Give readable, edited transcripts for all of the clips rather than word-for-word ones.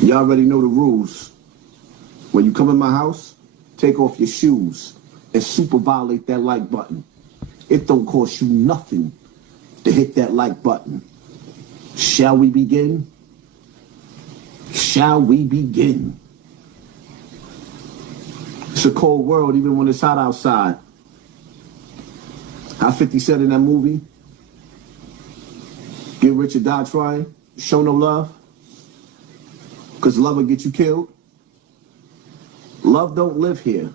Y'all already know the rules. When you come in my house, take off your shoes and super violate that like button. It don't cost you nothing to hit that like button. Shall we begin? Shall we begin? It's a cold world even when it's hot outside. How 50 said in that movie, get rich or die trying, show no love, because love will get you killed. Love don't live here.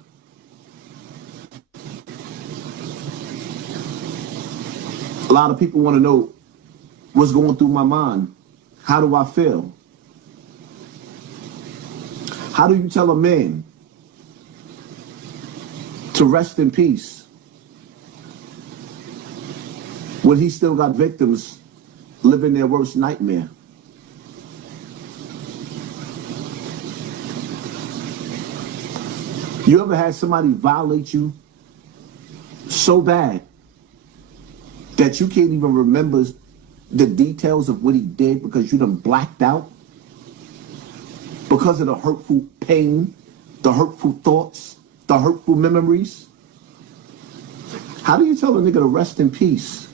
A lot of people want to know what's going through my mind. How do I feel? How do you tell a man to rest in peace when he still got victims living their worst nightmare? You ever had somebody violate you so bad that you can't even remember the details of what he did because you done blacked out? Because of the hurtful pain, the hurtful thoughts, the hurtful memories? How do you tell a nigga to rest in peace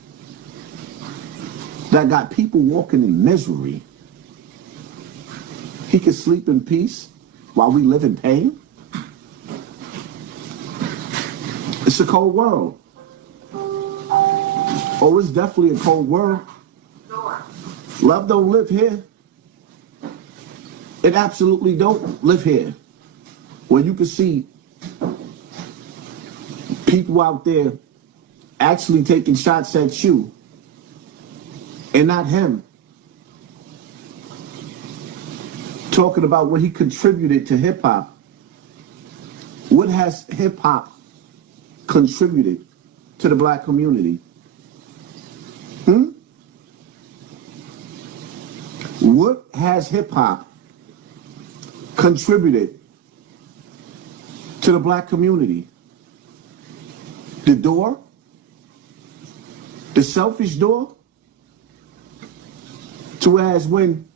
that got people walking in misery? He can sleep in peace while we live in pain? It's a cold world. Oh, it's definitely a cold world. Love don't live here. It absolutely don't live here. When you can see people out there actually taking shots at you and not him. Talking about what he contributed to hip hop. What has hip hop contributed to the black community? What has hip hop contributed to the black community? The door? The selfish door? To whereas when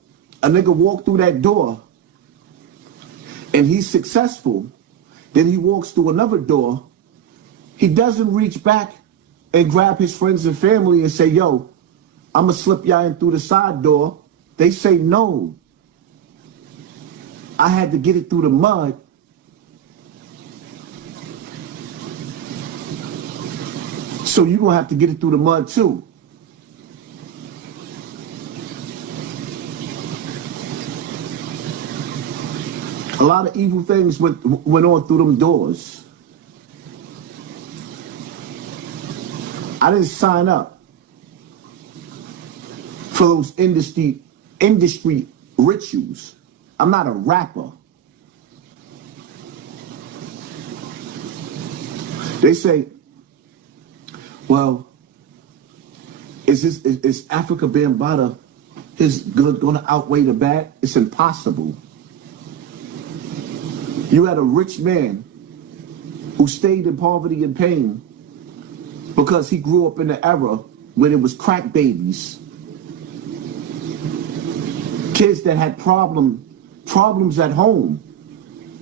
a nigga walk through that door and he's successful, then he walks through another door, he doesn't reach back and grab his friends and family and say, yo, I'm gonna slip y'all in through the side door. They say no. I had to get it through the mud. So you're gonna have to get it through the mud too. A lot of evil things went on through them doors. I didn't sign up for those industry rituals. I'm not a rapper. They say, well, is Africa Bambaataa, his good gonna outweigh the bad? It's impossible. You had a rich man who stayed in poverty and pain because he grew up in an era when it was crack babies. Kids that had problems at home.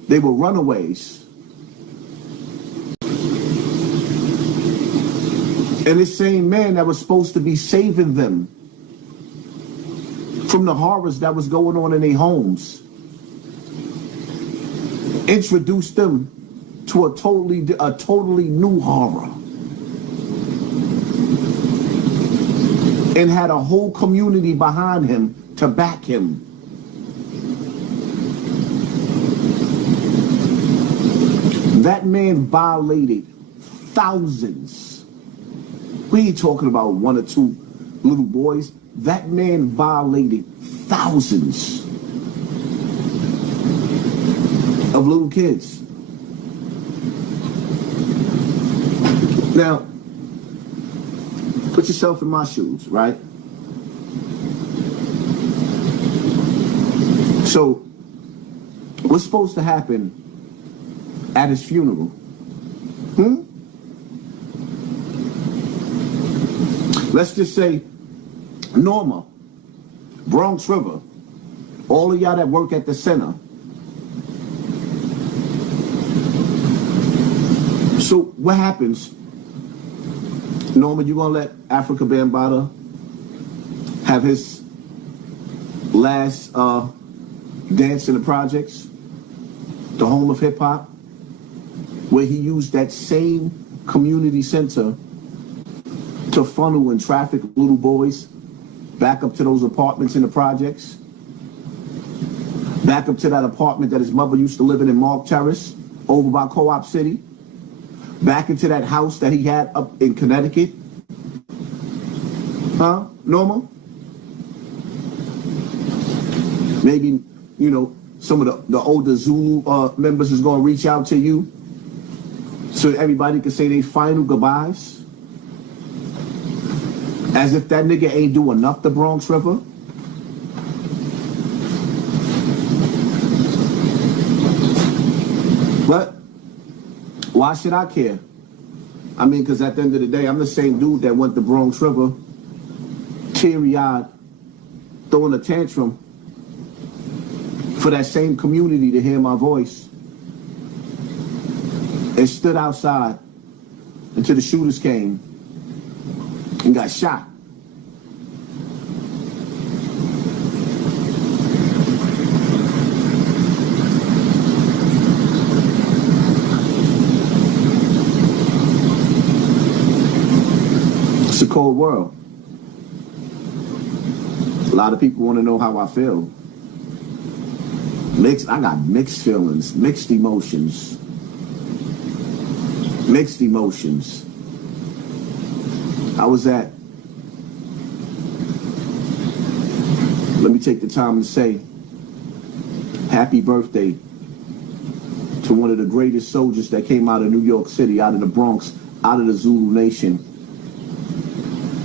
They were runaways. And this same man that was supposed to be saving them from the horrors that was going on in their homes introduced them to a totally new horror. And had a whole community behind him to back him. That man violated thousands. We ain't talking about one or two little boys. That man violated thousands of little kids. Now, put yourself in my shoes, right? So, what's supposed to happen at his funeral? let's just say Norma, Bronx River, all of y'all that work at the center. So what happens? Norma, you gonna let Africa Bambaataa have his last dance in the projects, the home of hip hop, where he used that same community center to funnel and traffic little boys back up to those apartments in the projects, back up to that apartment that his mother used to live in Mark Terrace over by Co-op City, back into that house that he had up in Connecticut? Huh, Norma? Maybe, you know, some of the older Zulu members is going to reach out to you so everybody can say their final goodbyes. As if that nigga ain't do enough the Bronx River. But why should I care? I mean, because at the end of the day, I'm the same dude that went the Bronx River, teary-eyed, throwing a tantrum for that same community to hear my voice, and stood outside until the shooters came and got shot. It's a cold world. A lot of people want to know how I feel. I got mixed feelings, mixed emotions. Mixed emotions. I was at, let me take the time to say, happy birthday to one of the greatest soldiers that came out of New York City, out of the Bronx, out of the Zulu Nation.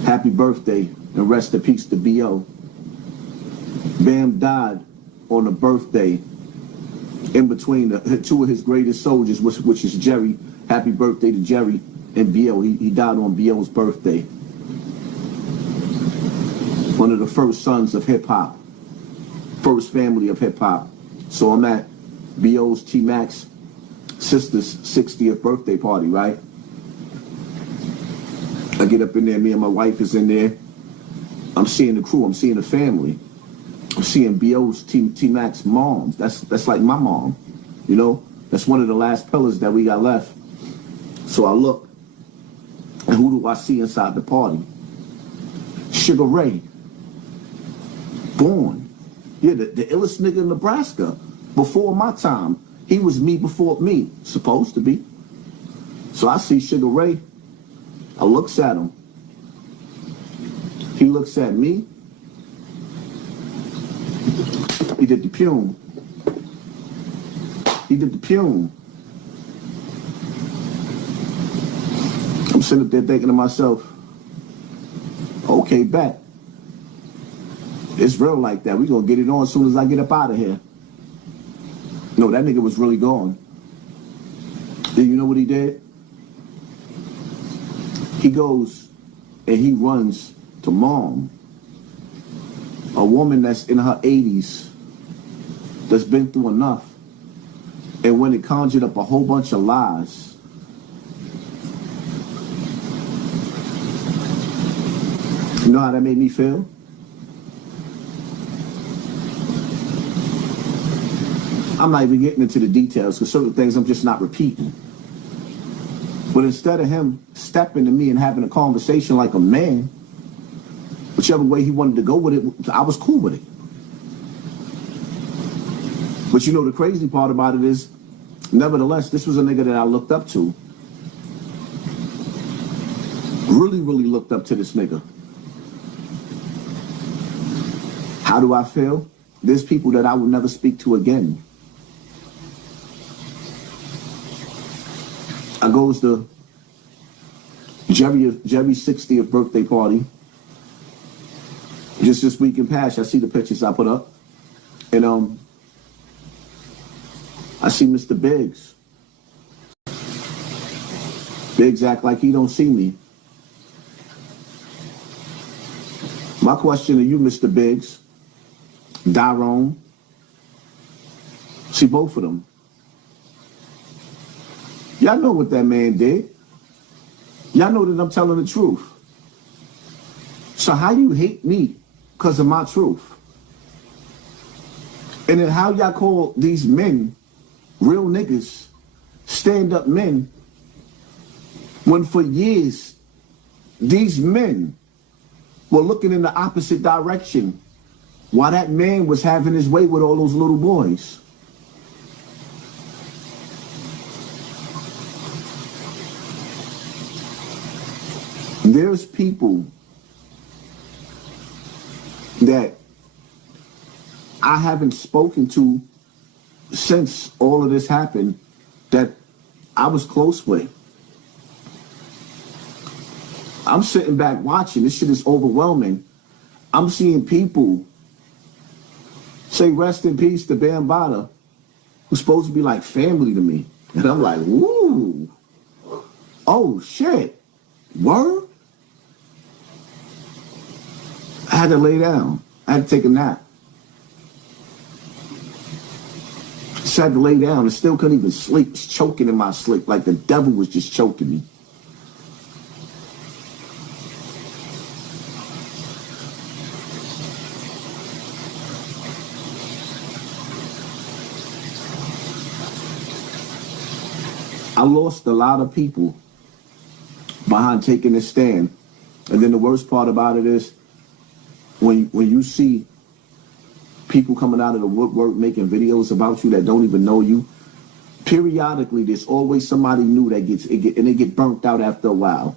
Happy birthday and rest in peace to B.O. Bam died on a birthday in between two of his greatest soldiers, which is Jerry. Happy birthday to Jerry and B.O. He died on B.O.'s birthday. One of the first sons of hip-hop. First family of hip-hop. So I'm at B.O.'s T-Mac's sister's 60th birthday party, right? I get up in there, me and my wife is in there. I'm seeing the crew, I'm seeing the family. I'm seeing B.O.'s T-Mac's moms. That's like my mom, you know? That's one of the last pillars that we got left. So I look, and who do I see inside the party? Sugar Ray. Born. Yeah, the illest nigga in Nebraska. Before my time. He was me before me. Supposed to be. So I see Sugar Ray. I looks at him. He looks at me. He did the Pume. He did the Pume. I'm sitting up there thinking to myself, okay, bet. It's real like that. We gonna get it on as soon as I get up out of here. No, that nigga was really gone. Then you know what he did? He goes and he runs to mom. A woman that's in her 80s, that's been through enough. And when it conjured up a whole bunch of lies, you know how that made me feel? I'm not even getting into the details because certain things I'm just not repeating. But instead of him stepping to me and having a conversation like a man, whichever way he wanted to go with it, I was cool with it. But you know the crazy part about it is, nevertheless, this was a nigga that I looked up to. Really, really looked up to this nigga. How do I feel? There's people that I will never speak to again. I goes to Jerry's 60th birthday party. Just this week in past, I see the pictures I put up. And I see Mr. Biggs. Biggs act like he don't see me. My question to you, Mr. Biggs, Dyrone, see both of them. Y'all know what that man did. Y'all know that I'm telling the truth. So how you hate me because of my truth? And then how y'all call these men real niggas, stand-up men, when for years these men were looking in the opposite direction while that man was having his way with all those little boys? There's people that I haven't spoken to since all of this happened that I was close with. I'm sitting back watching. This shit is overwhelming. I'm seeing people say rest in peace to Bambaataa, who's supposed to be like family to me. And I'm like, woo, oh shit, word? I had to lay down. I had to take a nap. Just had to lay down and still couldn't even sleep. Just choking in my sleep like the devil was just choking me. I lost a lot of people behind taking this stand. And then the worst part about it is when you see people coming out of the woodwork making videos about you that don't even know you, periodically there's always somebody new that they get burnt out after a while.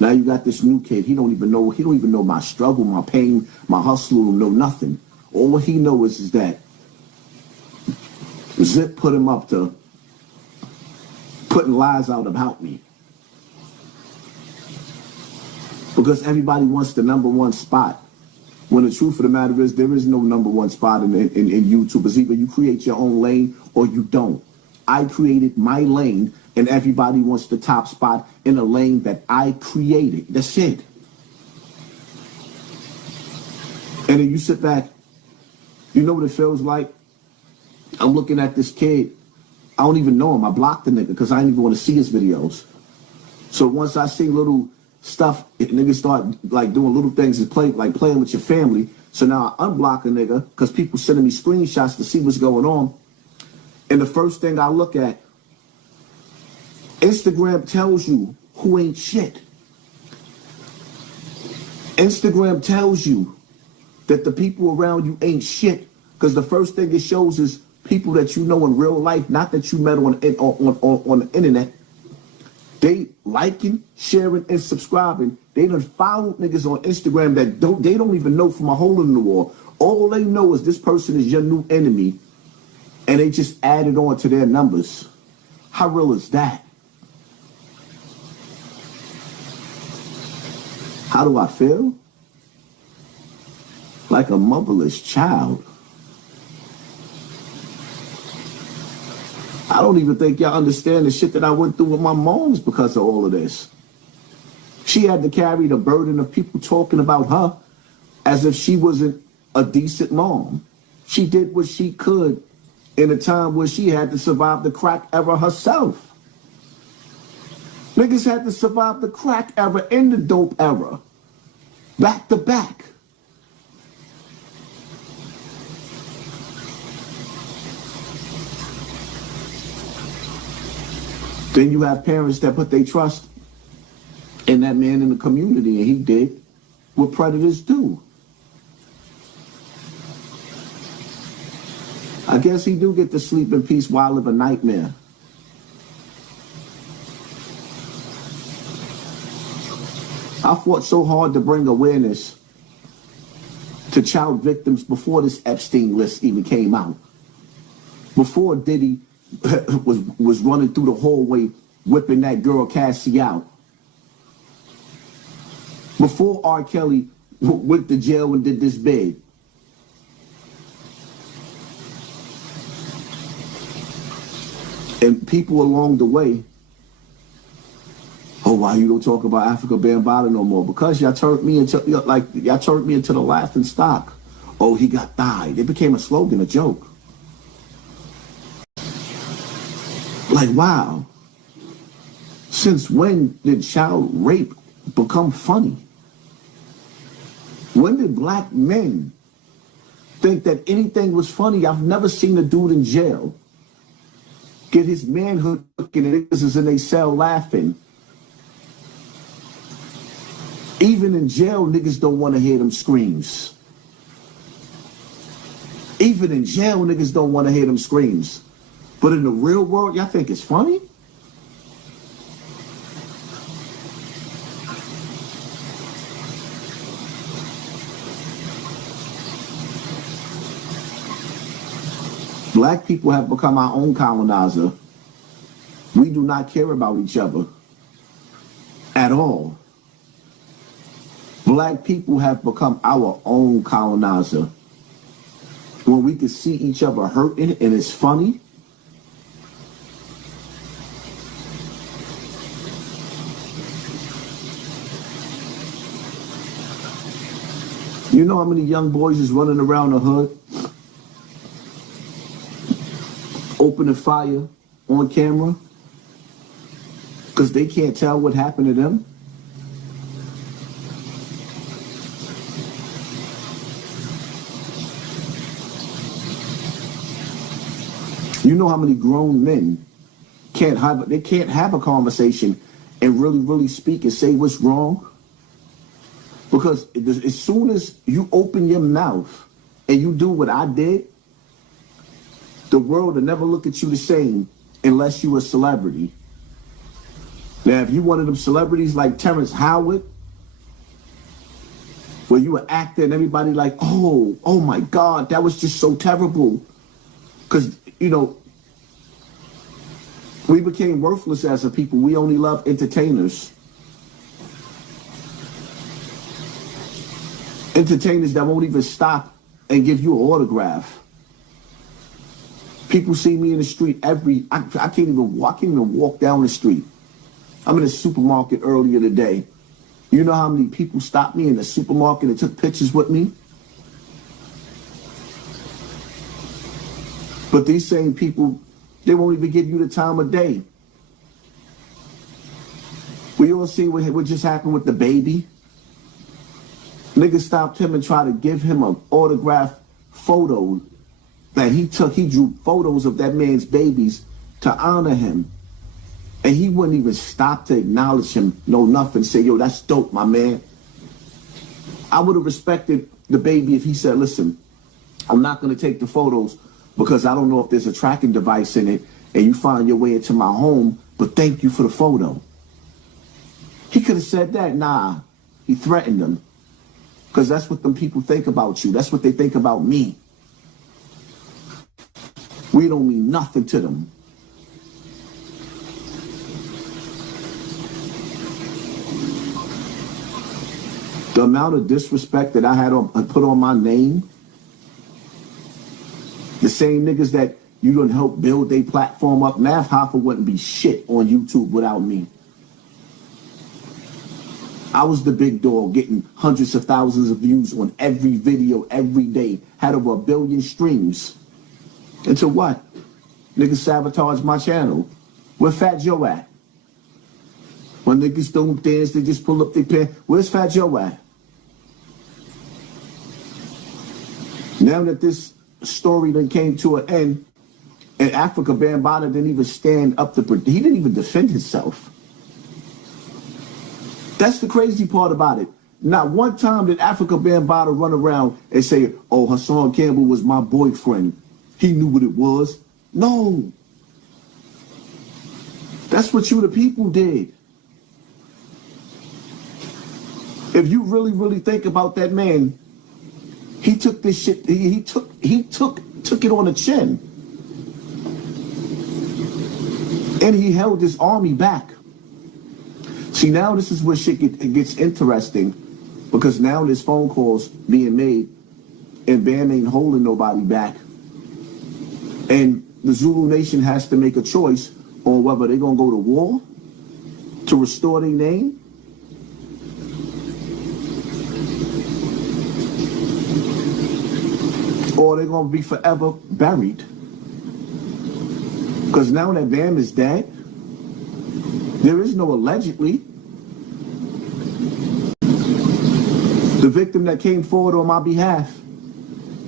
Now you got this new kid. He don't even know my struggle, my pain, my hustle, no nothing. All he knows is that Zip put him up to putting lies out about me. Because everybody wants the number one spot. When the truth of the matter is, there is no number one spot in YouTube. It's either you create your own lane or you don't. I created my lane, and everybody wants the top spot in a lane that I created. That's it. And then you sit back, you know what it feels like? I'm looking at this kid. I don't even know him. I blocked the nigga because I didn't even want to see his videos. So once I see little stuff, niggas start like doing little things and playing with your family. So now I unblock a nigga because people sending me screenshots to see what's going on. And the first thing I look at, Instagram tells you who ain't shit. Instagram tells you that the people around you ain't shit because the first thing it shows is people that you know in real life, not that you met on the internet. They liking, sharing, and subscribing. They done followed niggas on Instagram that they don't even know from a hole in the wall. All they know is this person is your new enemy, and they just added on to their numbers. How real is that? How do I feel? Like a motherless child. I don't even think y'all understand the shit that I went through with my moms because of all of this. She had to carry the burden of people talking about her as if she wasn't a decent mom. She did what she could in a time where she had to survive the crack era herself. Niggas had to survive the crack era and the dope era. Back to back. Then you have parents that put their trust in that man in the community, and he did what predators do. I guess he do get to sleep in peace while I live a nightmare. I fought so hard to bring awareness to child victims before this Epstein list even came out. Before Diddy was running through the hallway whipping that girl Cassie out. Before R. Kelly went to jail and did this bid. And people along the way, oh, why you don't talk about Africa Bambaataa no more? Because y'all turned me into the laughing stock. Oh, he got died. It became a slogan, a joke. Like, wow. Since when did child rape become funny? When did black men think that anything was funny? I've never seen a dude in jail get his manhood looking and niggas is in a cell laughing. Even in jail, niggas don't want to hear them screams. Even in jail, niggas don't want to hear them screams. But in the real world, y'all think it's funny? Black people have become our own colonizer. We do not care about each other at all. Black people have become our own colonizer. When we can see each other hurting and it's funny. You know how many young boys is running around the hood, opening fire on camera because they can't tell what happened to them? You know how many grown men can't have a conversation and really speak and say what's wrong? Because as soon as you open your mouth and you do what I did, the world will never look at you the same unless you're a celebrity. Now, if you one of them celebrities like Terrence Howard, where you an actor and everybody like, oh my God, that was just so terrible. Because, you know, we became worthless as a people. We only love entertainers. Entertainers that won't even stop and give you an autograph. People see me in the street I can't even walk down the street. I'm in a supermarket earlier today. You know how many people stopped me in the supermarket and took pictures with me? But these same people, they won't even give you the time of day. We all see what just happened with the baby. Niggas stopped him and tried to give him an autograph photo that he took. He drew photos of that man's babies to honor him. And he wouldn't even stop to acknowledge him, no nothing, say, yo, that's dope, my man. I would have respected the baby if he said, listen, I'm not going to take the photos because I don't know if there's a tracking device in it and you find your way into my home, but thank you for the photo. He could have said that. Nah, he threatened them because that's what them people think about you. That's what they think about me. We don't mean nothing to them. The amount of disrespect that I put on my name, the same niggas that you done help build their platform up, Nav Hoffa wouldn't be shit on YouTube without me. I was the big dog getting hundreds of thousands of views on every video every day, had over 1 billion streams. Until what? Niggas sabotage my channel. Where Fat Joe at? When niggas don't dance, they just pull up their pants. Where's Fat Joe at? Now that this story then came to an end, and Africa Bambaataa didn't even stand up to, he didn't even defend himself. That's the crazy part about it. Not one time did Africa Bambaataa run around and say, oh, Hassan Campbell was my boyfriend. He knew what it was. No. That's what you the people did. If you really think about that man, he took this shit, he took it on the chin. And he held his army back. See, now this is where shit gets interesting, because now there's phone calls being made and Bam ain't holding nobody back. And the Zulu Nation has to make a choice on whether they're going to go to war to restore their name? Or they're going to be forever buried? Because now that Bam is dead, there is no allegedly. The victim that came forward on my behalf,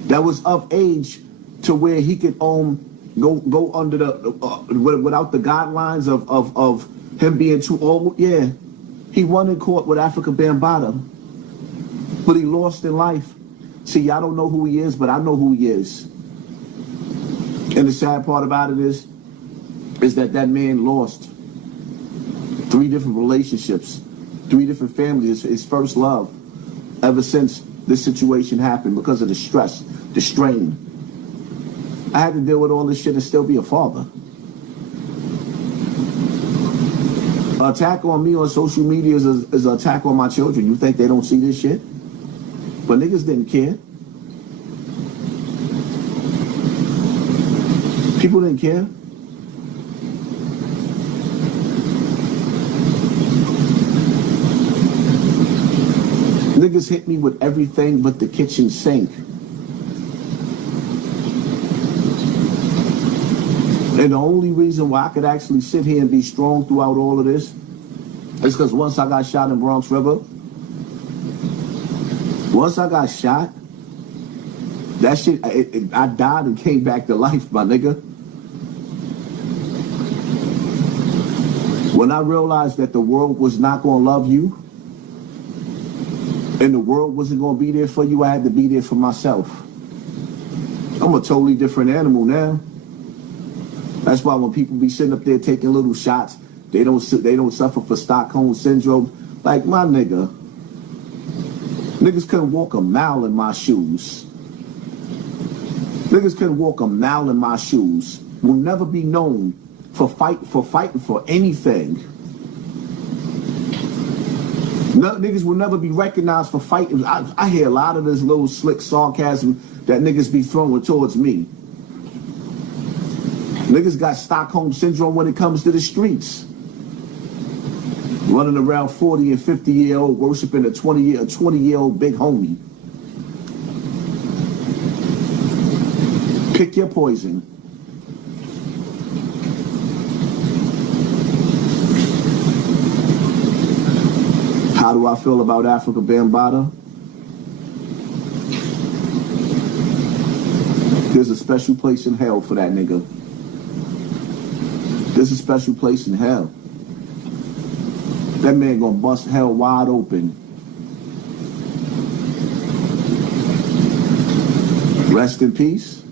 that was of age to where he could go under the without the guidelines of him being too old. Yeah, he won in court with Africa Bambaataa, but he lost in life. See, y'all don't know who he is, but I know who he is. And the sad part about it is that man lost 3 different relationships, 3 different families, his first love, ever since this situation happened, because of the stress, the strain. I had to deal with all this shit and still be a father. An attack on me on social media is an attack on my children. You think they don't see this shit? But niggas didn't care. People didn't care. Niggas hit me with everything but the kitchen sink. And the only reason why I could actually sit here and be strong throughout all of this is because once I got shot in Bronx River, once I got shot, that shit, I died and came back to life, my nigga. When I realized that the world was not going to love you and the world wasn't going to be there for you, I had to be there for myself. I'm a totally different animal now. That's why when people be sitting up there taking little shots, they don't suffer for Stockholm syndrome. Like, my nigga, niggas couldn't walk a mile in my shoes. Niggas couldn't walk a mile in my shoes. Will never be known for fighting for anything. No, niggas will never be recognized for fighting. I hear a lot of this little slick sarcasm that niggas be throwing towards me. Niggas got Stockholm syndrome when it comes to the streets. Running around 40 and 50-year-old worshiping a 20-year-old big homie. Pick your poison. How do I feel about Africa Bambaataa? There's a special place in hell for that nigga. There's a special place in hell. That man gonna bust hell wide open. Rest in peace.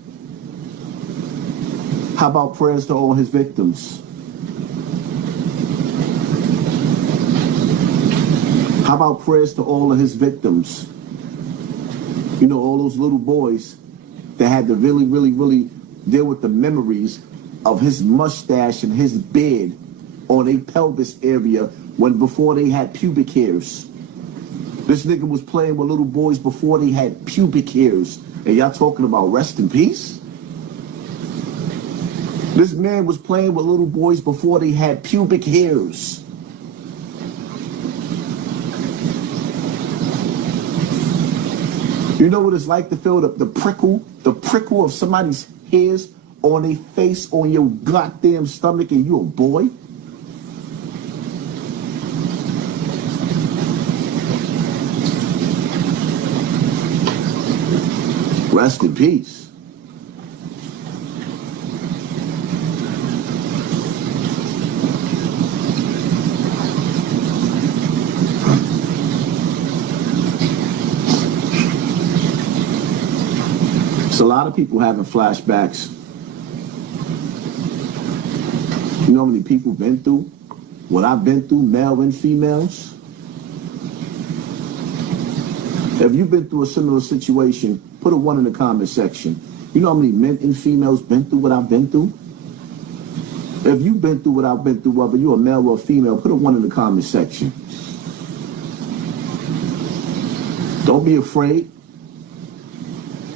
How about prayers to all his victims? How about prayers to all of his victims? You know, all those little boys that had to really, really, really deal with the memories of his mustache and his beard on a pelvis area before they had pubic hairs. This nigga was playing with little boys before they had pubic hairs. And y'all talking about rest in peace? This man was playing with little boys before they had pubic hairs. You know what it's like to feel the prickle of somebody's hairs on their face, on your goddamn stomach, and you a boy? Rest in peace. A lot of people having flashbacks. You know how many people been through what I've been through, male and females? If you've been through a similar situation, put a 1 in the comment section. You know how many men and females been through what I've been through? If you've been through what I've been through, whether you're a male or a female, put a 1 in the comment section. Don't be afraid.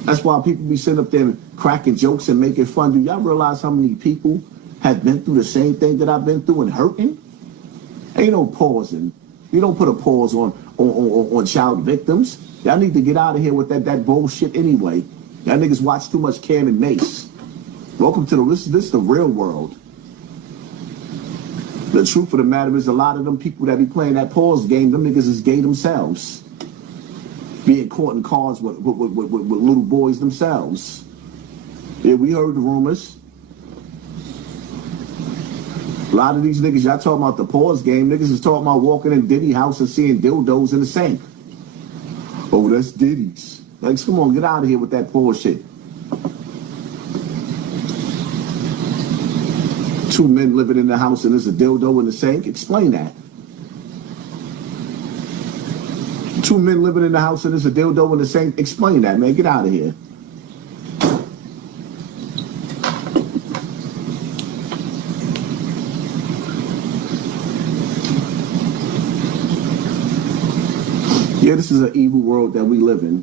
That's why people be sitting up there cracking jokes and making fun. Do y'all realize how many people have been through the same thing that I've been through and hurting? Ain't no pausing. You don't put a pause on child victims. Y'all need to get out of here with that bullshit anyway. Y'all niggas watch too much Cam and Mace. Welcome to this is the real world. The truth of the matter is a lot of them people that be playing that pause game, them niggas is gay themselves. Being caught in cars with little boys themselves. Yeah, we heard the rumors. A lot of these niggas, y'all talking about the pause game, niggas is talking about walking in Diddy house and seeing dildos in the sink. Oh, that's Diddy's. Like, come on, get out of here with that bullshit. 2 men living in the house and there's a dildo in the sink? Explain that. 2 men living in the house and there's a dildo in the sink? Explain that, man. Get out of here. Yeah, this is an evil world that we live in.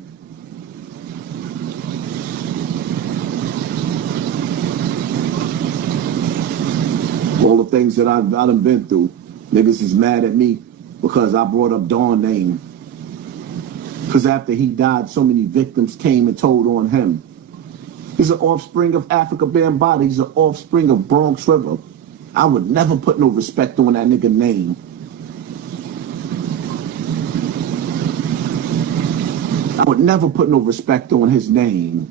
All the things that I done been through. Niggas is mad at me because I brought up Dawn's name. Because after he died, so many victims came and told on him. He's an offspring of Africa Bambaataa. He's an offspring of Bronx River. I would never put no respect on that nigga name. I would never put no respect on his name.